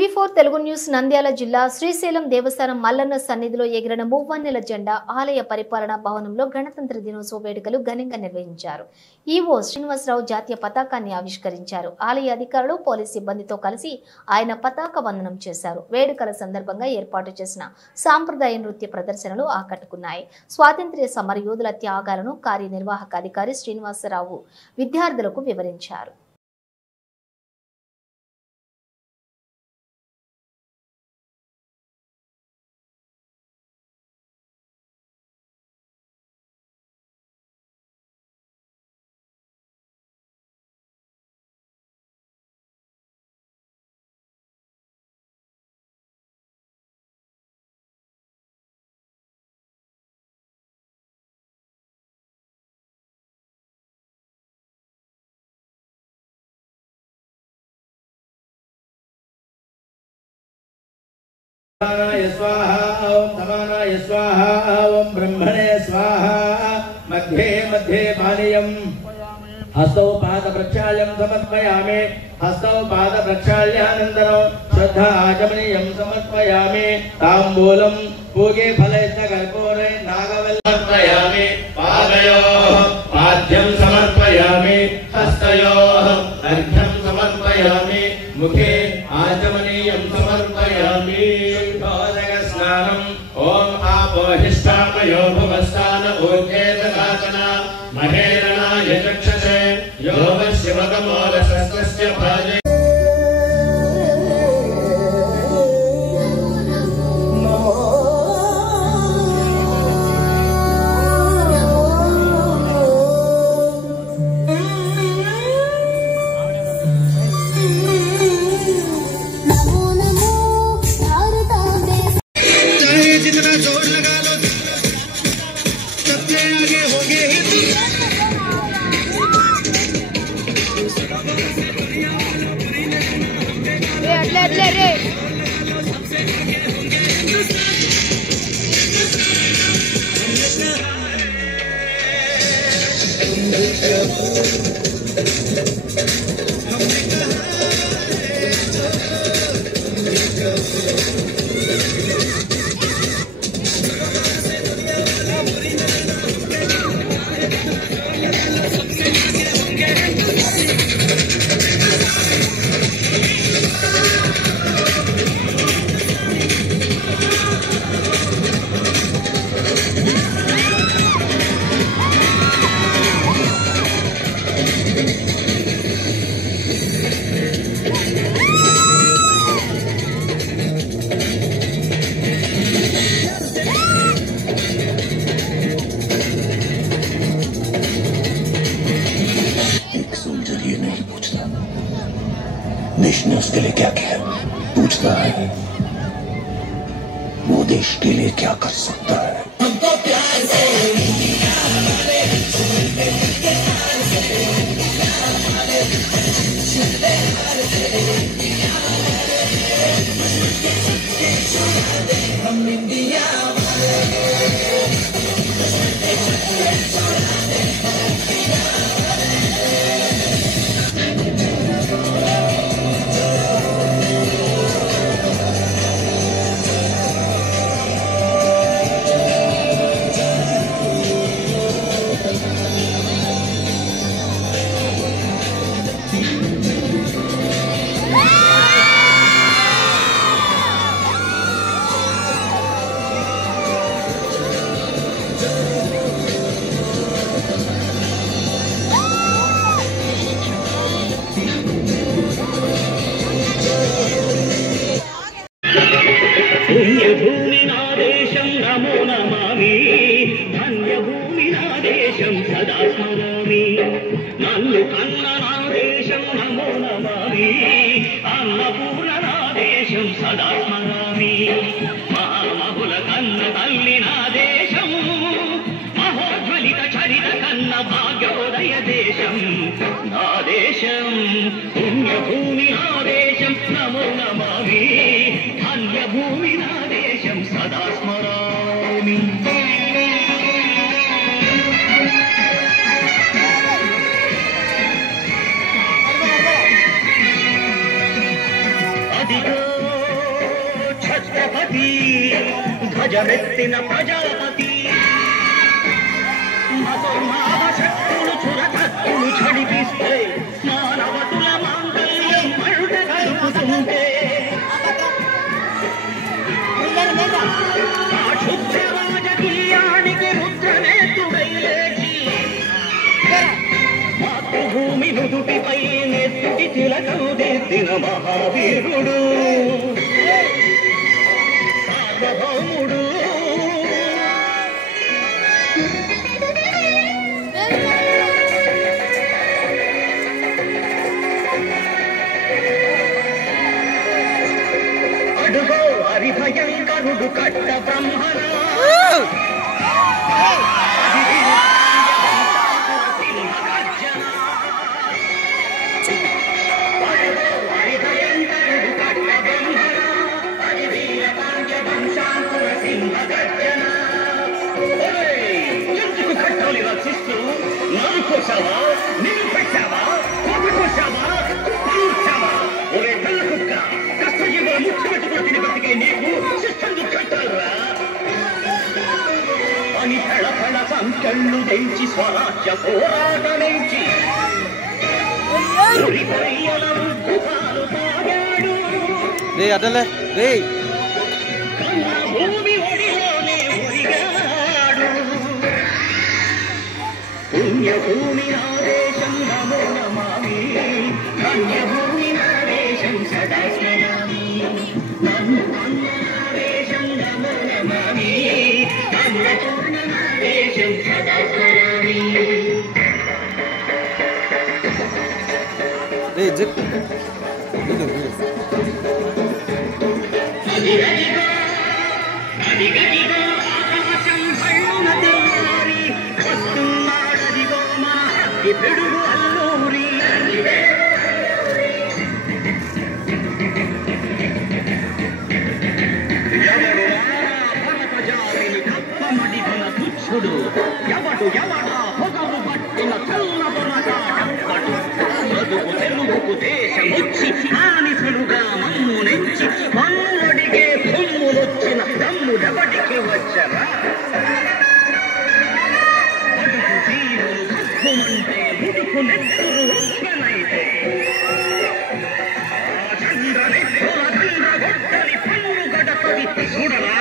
టీవీ4 Telugu news Nandyal జిల్లా శ్రీశైలం దేవస్థానం మల్లన్న సన్నిధిలో ఎగిరిన మువ్వన్నెల జెండా ఆలయ పరిపాలనా భవనంలో గణతంత్ర దినోత్సవ వేడుకలు ఘనంగా నిర్వహించారు. ఈవో శ్రీనివాసరావు జాతీయ పతాకాన్ని ఆవిష్కరించారు. ఆలయ అధికారులు పోలీస్ సిబ్బందితో కలిసి ఆయన పతాక వందనం చేశారు. వేడుకల సందర్భంగా ఏర్పాటు చేసిన సాంప్రదాయ నృత్య ప్రదర్శనలు ఆకట్టుకున్నాయి. స్వాతంత్ర్య సమరయోధుల త్యాగాలను కార్యనిర్వాహక అధికారి శ్రీనివాసరావు విద్యార్థులకు వివరించారు. स्वाहा ओम समानाय स्वाहा ओम ब्रह्मणे स्वाहा मध्ये मध्ये पानीयम् हस्तौ पाद प्रक्षाल्यं समर्पयामि हस्तौ पाद प्रक्षाल्यानन्तरं श्रद्धा आचमनीयं समर्पयामि ताम्बूलं पूगे फलैश्च कर्पूरे नागवल्लर्पयामि पादयोः पाद्यं समर्पयामि हस्तयोः अर्घ्यं समर्पयामि मुखे आचमनीयं समर्पयामि ओम आपोहिष्ठामयो भवस्तान ऊर्जेतकाचना महेरणाय चक्षसे यो वश्यमगमोलशस्त्रस्य भाजे जितना जोर लगा लो सबसे आगे होंगे देश ने उसके लिए क्या किया पूछता है, वो देश के लिए क्या कर सकता है। हमको प्यार से हम इंडिया पुण्यभूमिनादेशं नमो नमामि धन्यभूमिनादेशं सदा स्मरामि नन्नु कन्ननादेशं नमो नमामि अन्नपूर्णनादेशं सदा स्मरामि महामहुल कन्न तल्लिनादेशं महोज्वलित चरित कन्न भाग्योदय देशं नादेशं पुण्यभूमिनादेशं नमो नमामि धन्यभूमिनादेशं सदा स्मरामि अधिको ధ్వజమెత్తిన ప్రజాపతి మతోన్మాద శక్తులు చురకత్తులు ఝడిపిస్తే మానవతుల మాంగళ్యం మంట కలుగుతుంటే ఆ క్షుద్ర రాజకీయానికి రుద్రనేత్రుడై లేచి మాతృభూమి నుదుటిపై నెత్తుటి తిలకం దిద్దిన మహావీరుడు సార్వభౌముడు అడుగో హరిభయంకరుడు కట్ట బ్రహ్మరా ఎందుకు కట్టాలి రక్షిస్తూ నన్ను కోసావా నీరు పెట్టావా కోపి కోసావా కూర్చావా ఒరే కళ్ళ కుక్క కష్టజీవుల ముఖ్య పెట్టుకుని తిని బతికే నీకు శిక్షందు కట్టాలరా అని ఫళఫళ సంఖ్యళ్ళు తెంచి స్వరాజ్య పోరాటమించి ఉరికొయ్యల ముగ్గుపాలు తాగాడు అటలే భూమి ఒడిలోనే ఒరిగాడు పుణ్యభూమి ఆదేశం నమో నమామి ధన్యభూమి ఆదేశం సదా స్మరామి నన్ను ఆదేశం నమో నమామి అన్నపూర్ణ ఆదేశం సదా స్మరామి అదిగదిగో ఆకాశం భళ్ళున తెల్లారి వస్తున్నాడదిగో మా అగ్గి పిడుగు అల్లూరి ఎవడు భరత జాతిని కప్పమడిగిన తుచ్చుడు ఎవడా పొగరు పట్టిన చల్ల దొరగాడు చదువు తెలుగుకు దేశముచ్చి మానిసులుగా మమ్ము నెచ్చి మమ్ముడిగే తుమ్ములొచ్చిన తమ్ముడెవడికి వచ్చరా అడుగు తీరులు సత్తుమంటే ముడుకు నెత్తురు ఉప్పనైతే చంద్ర నెత్తుల చంద్ర గొట్టని పన్ను గడపది చూడరా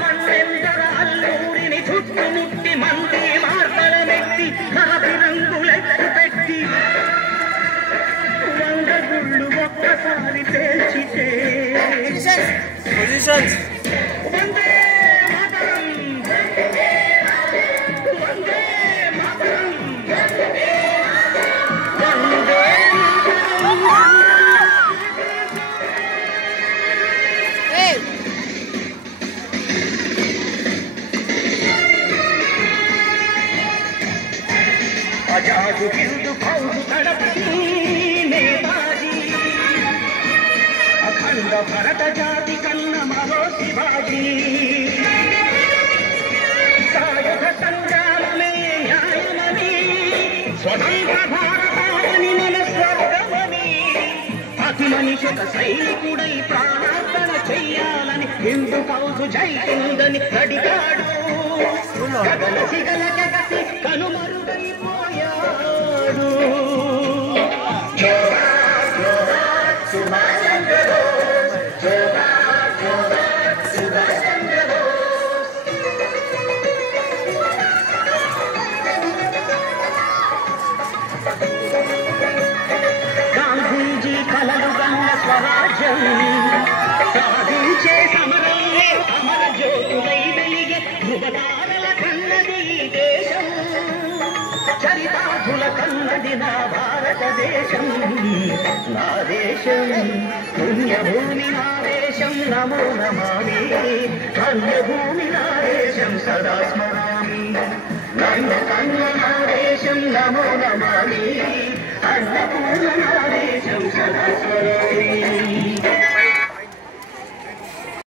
మన్నెందర అల్లూరిని చుట్టుముట్టి మంది మార్తల మెత్తి కాపి రంగులెత్తి పెట్టి వందగుళ్ళు ఒక్కసారి పేల్చితే వందే మాతరం వందే మాతరం వందే అజాదు హిందు కౌరు తడపతి నేతాజీ అఖండ భరత జాతి కన్న మరో శివాజీ సాయుధ సంగ్రామమే న్యాయమని స్వతంత్ర భారతాన్ని మన స్వర్గమని అతి మనిషొక సైనికుడై ప్రార్థన చెయ్యాలని హిందూ కౌసు జైందని అడిగాడు గగలసి గలగసి కనుమరుగైపోయాడు సుభాష్ చంద్ర బోస్ సుభాష్ చంద్ర బోస్ గాంధీజీ కలలు గన్న స్వరాజ్యం సాధించే సమరంలో అమర జ్యోతులై వెలిగే ధృవతారల కన్నది దేశం చరితార్థుల కన్నది నా భారతదేశం నా దేశం పుణ్యభూమి నా దేశం నమో నమామి ధన్యభూమి నా దేశం సదా స్మరామి నన్న కన్న నా దేశం నమో నమామి అన్నపూర్ణ నా దేశం సదా స్మరామి